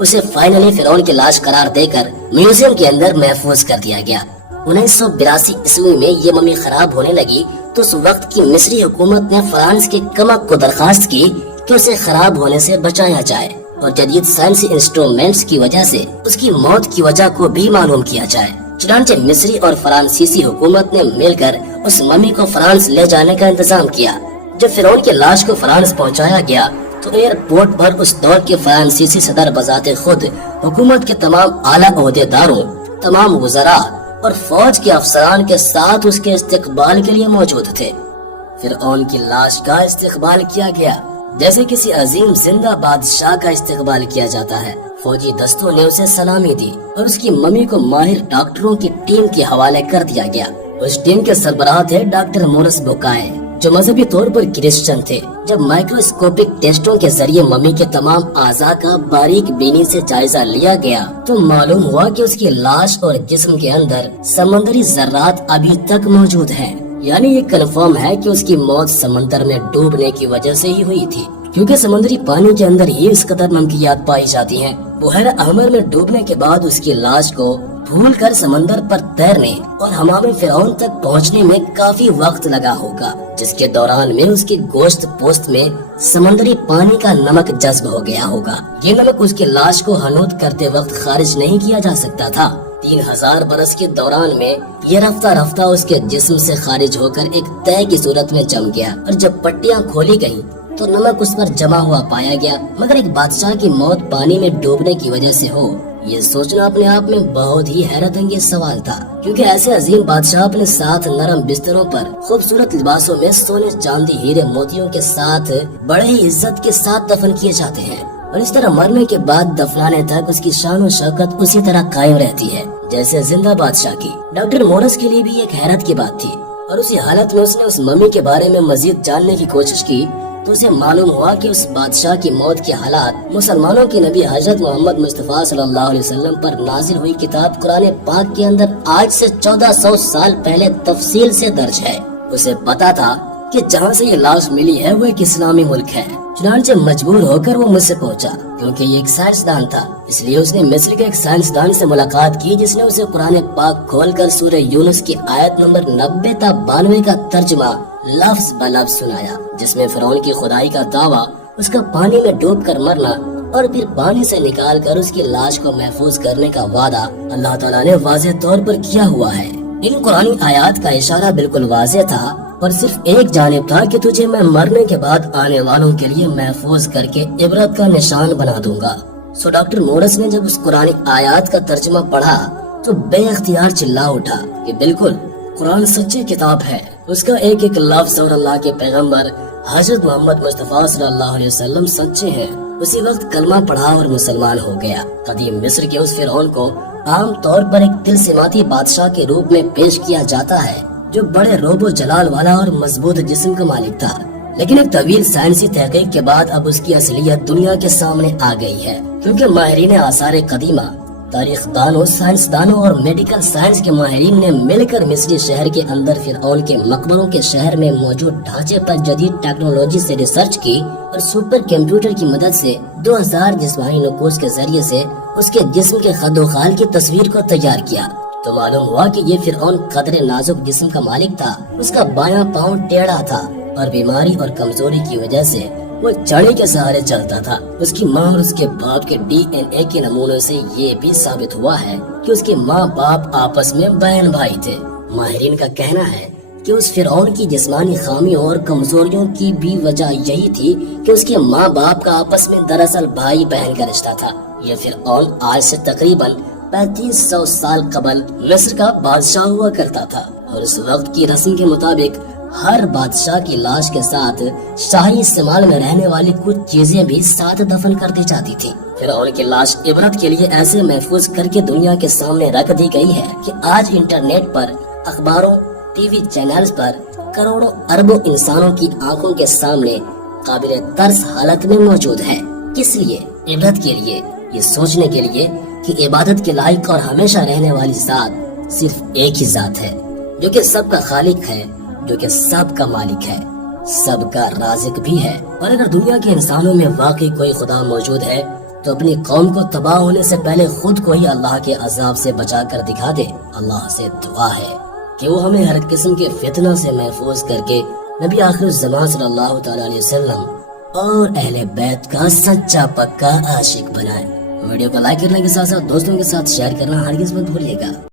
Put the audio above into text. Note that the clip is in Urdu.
اسے فائنلی فرعون کی لاش قرار دے کر میوزیم کے اندر محفوظ کر دیا گیا۔ 1982 عیسوی میں یہ ممی خراب ہونے لگی تو اس وقت کی مصری حکومت نے فرانس کے کمک کو درخواست کی کہ اسے خراب ہونے سے بچایا جائے اور جدید سائنسی انسٹرومنٹس کی وجہ سے اس کی موت کی وجہ کو بھی معلوم کیا جائے۔ چنانچہ مصری اور فرانسیسی حکومت نے مل کر اس ممی کو فرانس لے جانے کا انتظام کیا۔ جب فرعون کی لاش کو فرانس پہنچایا گیا تو ایئرپورٹ پر اس دور کے فرانسیسی صدر بذات خود حکومت کے تمام اعلیٰ عہدیداروں، تمام وزراء اور فوج کے افسران کے ساتھ اس کے استقبال کے لیے موجود تھے۔ فرعون کی لاش کا استقبال کیا گیا جیسے کسی عظیم زندہ بادشاہ کا استقبال کیا جاتا ہے۔ فوجی دستوں نے اسے سلامی دی اور اس کی ممی کو ماہر ڈاکٹروں کی ٹیم کے حوالے کر دیا گیا۔ اس ٹیم کے سربراہ تھے ڈاکٹر مورس بوکائے، جو مذہبی طور پر کرسچن تھے۔ جب مائکروسکوپک ٹیسٹوں کے ذریعے ممی کے تمام اعضاء کا باریک بینی سے جائزہ لیا گیا تو معلوم ہوا کہ اس کی لاش اور جسم کے اندر سمندری ذرات ابھی تک موجود ہیں۔ یعنی یہ کنفرم ہے کہ اس کی موت سمندر میں ڈوبنے کی وجہ سے ہی ہوئی تھی، کیونکہ سمندری پانی کے اندر ہی اس قدر نمکیات پائی جاتی ہیں۔ بحیرہ احمر میں ڈوبنے کے بعد اس کی لاش کو بھول کر سمندر پر تیرنے اور حمام فرعون تک پہنچنے میں کافی وقت لگا ہوگا، جس کے دوران میں اس کی گوشت پوست میں سمندری پانی کا نمک جذب ہو گیا ہوگا۔ یہ نمک اس کی لاش کو حنوط کرتے وقت خارج نہیں کیا جا سکتا تھا۔ 3000 برس کے دوران میں یہ رفتہ رفتہ اس کے جسم سے خارج ہو کر ایک طے کی صورت میں جم گیا، اور جب پٹیاں کھولی گئیں تو نمک اس پر جمع ہوا پایا گیا۔ مگر ایک بادشاہ کی موت پانی میں ڈوبنے کی وجہ سے ہو، یہ سوچنا اپنے آپ میں بہت ہی حیرت انگیز سوال تھا، کیونکہ ایسے عظیم بادشاہ اپنے ساتھ نرم بستروں پر خوبصورت لباسوں میں سونے چاندی ہیرے موتیوں کے ساتھ بڑے ہی عزت کے ساتھ دفن کیے جاتے ہیں، اور اس طرح مرنے کے بعد دفنانے تک اس کی شان و شوکت اسی طرح قائم رہتی ہے جیسے زندہ بادشاہ کی۔ ڈاکٹر مورس کے لیے بھی ایک حیرت کی بات تھی، اور اسی حالت میں اس نے اس ممی کے بارے میں مزید جاننے کی کوشش کی تو اسے معلوم ہوا کہ اس بادشاہ کی موت کے حالات مسلمانوں کے نبی حضرت محمد مصطفیٰ صلی اللہ علیہ وسلم پر نازل ہوئی کتاب قرآن پاک کے اندر آج سے 1400 سال پہلے تفصیل سے درج ہے۔ اسے پتا تھا کہ جہاں سے یہ لاش ملی ہے وہ ایک اسلامی ملک ہے، چنانچہ مجبور ہو کر وہ مجھ سے پہنچا، کیونکہ یہ ایک سائنسدان تھا۔ اس لیے اس نے مصر کے ایک سائنسدان سے ملاقات کی جس نے اسے قرآن پاک کھول کر سورہ یونس کی آیت نمبر 90 تا 92 کا ترجمہ لفظ بلفظ سنایا، جس میں فرعون کی خدائی کا دعویٰ، اس کا پانی میں ڈوب کر مرنا اور پھر پانی سے نکال کر اس کی لاش کو محفوظ کرنے کا وعدہ اللہ تعالیٰ نے واضح طور پر کیا ہوا ہے۔ ان قرآنی آیات کا اشارہ بالکل واضح تھا اور صرف ایک جانب تھا کہ تجھے میں مرنے کے بعد آنے والوں کے لیے محفوظ کر کے عبرت کا نشان بنا دوں گا۔ سو ڈاکٹر مورس نے جب اس قرآنی آیات کا ترجمہ پڑھا تو بے اختیار چلا اٹھا کہ بالکل قرآن سچی کتاب ہے، اس کا ایک ایک لفظ اور اللہ کے پیغمبر حضرت محمد مصطفیٰ صلی اللہ علیہ وسلم سچے ہیں۔ اسی وقت کلمہ پڑھا اور مسلمان ہو گیا۔ قدیم مصر کے اس فرعون کو عام طور پر ایک دل سماتی بادشاہ کے روپ میں پیش کیا جاتا ہے جو بڑے روب و جلال والا اور مضبوط جسم کا مالک تھا، لیکن ایک طویل سائنسی تحقیق کے بعد اب اس کی اصلیت دنیا کے سامنے آ گئی ہے، کیونکہ ماہرین آثار قدیمہ، تاریخ دانوں، سائنس دانوں اور میڈیکل سائنس کے ماہرین نے مل کر مصری شہر کے اندر فرعون کے مقبروں کے شہر میں موجود ڈھانچے پر جدید ٹیکنالوجی سے ریسرچ کی اور سپر کمپیوٹر کی مدد سے 2000 جسمانی نقوش کے ذریعے سے اس کے جسم کے خد و خال کی تصویر کو تیار کیا تو معلوم ہوا کہ یہ فرعون قدر نازک جسم کا مالک تھا۔ اس کا بایاں پاؤں ٹیڑھا تھا اور بیماری اور کمزوری کی وجہ سے وہ چڑھے کے سہارے چلتا تھا۔ اس کی ماں اور اس کے باپ کے ڈی این اے کے نمونوں سے یہ بھی ثابت ہوا ہے کہ اس کے ماں باپ آپس میں بہن بھائی تھے۔ ماہرین کا کہنا ہے کہ اس فرعون کی جسمانی خامیوں اور کمزوریوں کی بھی وجہ یہی تھی کہ اس کے ماں باپ کا آپس میں دراصل بھائی بہن کا رشتہ تھا۔ یہ فرعون آج سے تقریباً 3500 سال قبل مصر کا بادشاہ ہوا کرتا تھا، اور اس وقت کی رسم کے مطابق ہر بادشاہ کی لاش کے ساتھ شاہی استعمال میں رہنے والی کچھ چیزیں بھی ساتھ دفن کر دی جاتی تھی۔ فرعون کی لاش عبرت کے لیے ایسے محفوظ کر کے دنیا کے سامنے رکھ دی گئی ہے کہ آج انٹرنیٹ پر، اخباروں، ٹی وی چینلز پر کروڑوں اربوں انسانوں کی آنکھوں کے سامنے قابل ترس حالت میں موجود ہے۔ کس لیے؟ عبرت کے لیے، یہ سوچنے کے لیے کہ عبادت کے لائق اور ہمیشہ رہنے والی ذات صرف ایک ہی ذات ہے، جو کہ سب کا خالق ہے، جو کہ سب کا مالک ہے، سب کا رازق بھی ہے۔ اور اگر دنیا کے انسانوں میں واقعی کوئی خدا موجود ہے تو اپنی قوم کو تباہ ہونے سے پہلے خود کو ہی اللہ کے عذاب سے بچا کر دکھا دے۔ اللہ سے دعا ہے کہ وہ ہمیں ہر قسم کے فتنہ سے محفوظ کر کے نبی آخر الزمان صلی اللہ تعالی علیہ وسلم اور اہل بیت کا سچا پکا عاشق بنائے۔ ویڈیو کو لائک کرنے کے ساتھ ساتھ دوستوں کے ساتھ شیئر کرنا ہرگز مت بھولیے گا۔